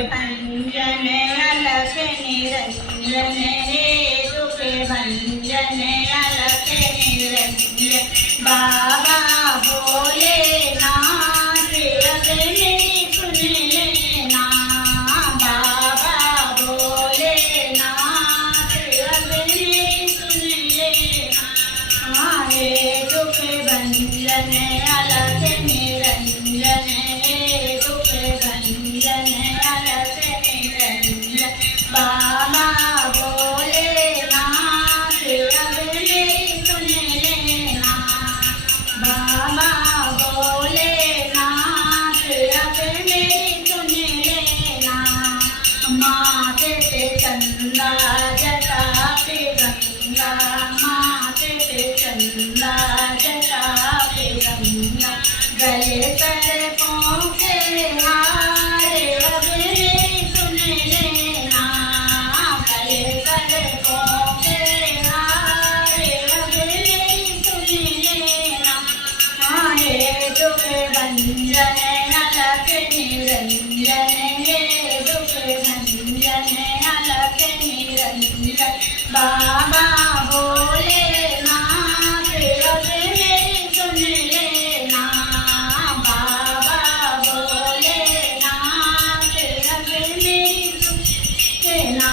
भंजन अलख निरंजन हे दुख भंजन अलख निरंजन। बाबा भोलेनाथ अब मेरी सुन लेना, बाबा भोलेनाथ अब मेरी सुन लेना। हे दुख भंजन अलख निरंजन हे दुख भंजन अलख निरंजन। बाबा भोलेनाथ अब मेरी सुन लेना, बाबा भोलेनाथ अब मेरी सुन लेना। माथे पे चंदा जटा पे गंगा, माथे पे चंदा जटा पे गंगा। गले सर्पों के हार अब मेरी सुन लेना, गले सर्पों के हार अब मेरी सुन लेना। हे दुख भंजन अलख निरंजन हे दुख भंजन अलख निरंजन। बाबा भोलेनाथ अब मेरी सुन लेना, बाबा भोलेनाथ अब मेरी सुन लेना।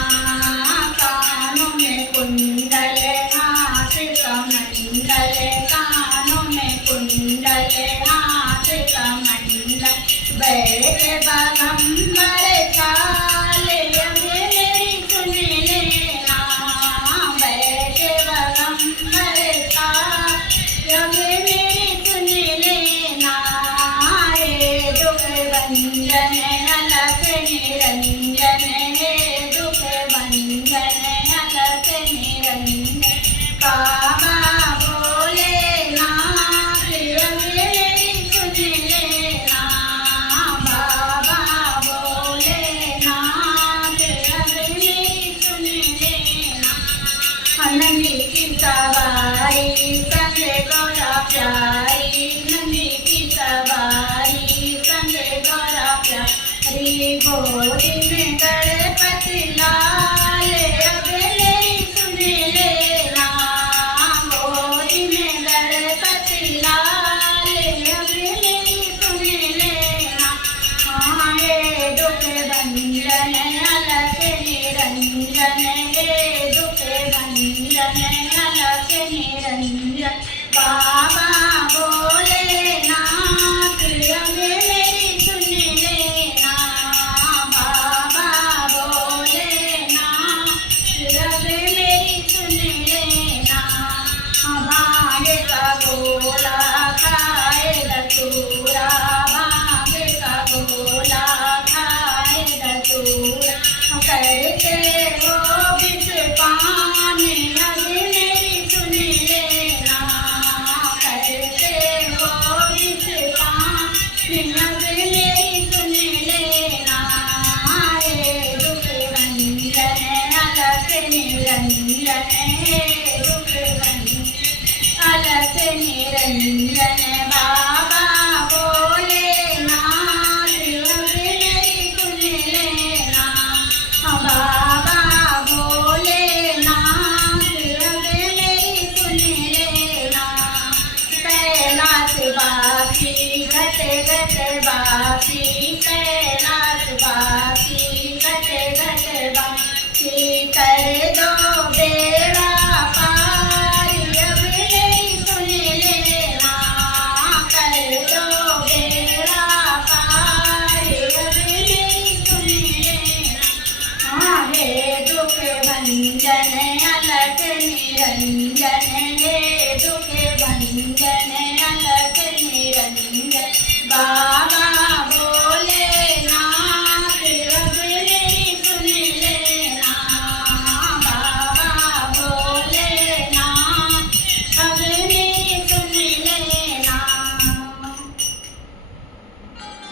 कानों में कुंडल हाथ कमंडल, कानों में कुंडल हाथ कमंडल। बैठ बागंबर चाल अब मेरी सुन लेना, बैठ बागंबर चाल अब मेरी सुन लेना। हे दुख भंजन अलख निरंजन हे दुख भंजन अलख निरंजन। बाबा भोलेनाथ अब मेरी सुन लेना, बाबा भोलेनाथ अब मेरी सुन लेना। नंदी की सवारी संग गौरा प्यारी, नंदी की सवारी संग गौरा प्यारी। गोदी में गणपति लाल अब मेरी सुन लेना, गोदी में गणपति लाल अब मेरी सुन लेना। हे दुख भंजन अलख निरंजन हे दुख भंजन अलख निरंजन। बाबा भोलेनाथ अब मेरी सुन लेना, बाबा भोलेनाथ अब मेरी सुन लेना। भांग का गोला खाए धतूरा, भांग का गोला खाए धतूरा। करते हो विष पान अब मेरी सुन लेना, करते हो विष पान अब मेरी सुन लेना। हे दुख भंजन अलख निरंजन हे दुख भंजन अलख निरंजन। बाबा भोलेनाथ अब मेरी सुन लेना, बाबा भोलेनाथ अब मेरी सुन लेना। कैलाशवासी घट घट वासी, कैलाशवासी घट घट वासी। कर दो बेड़ा पार अब मेरी सुन लेना, कर दो बेड़ा पार अब मेरी सुन लेना। हे दुख भंजन अलख निरंजन हे दुख भंजन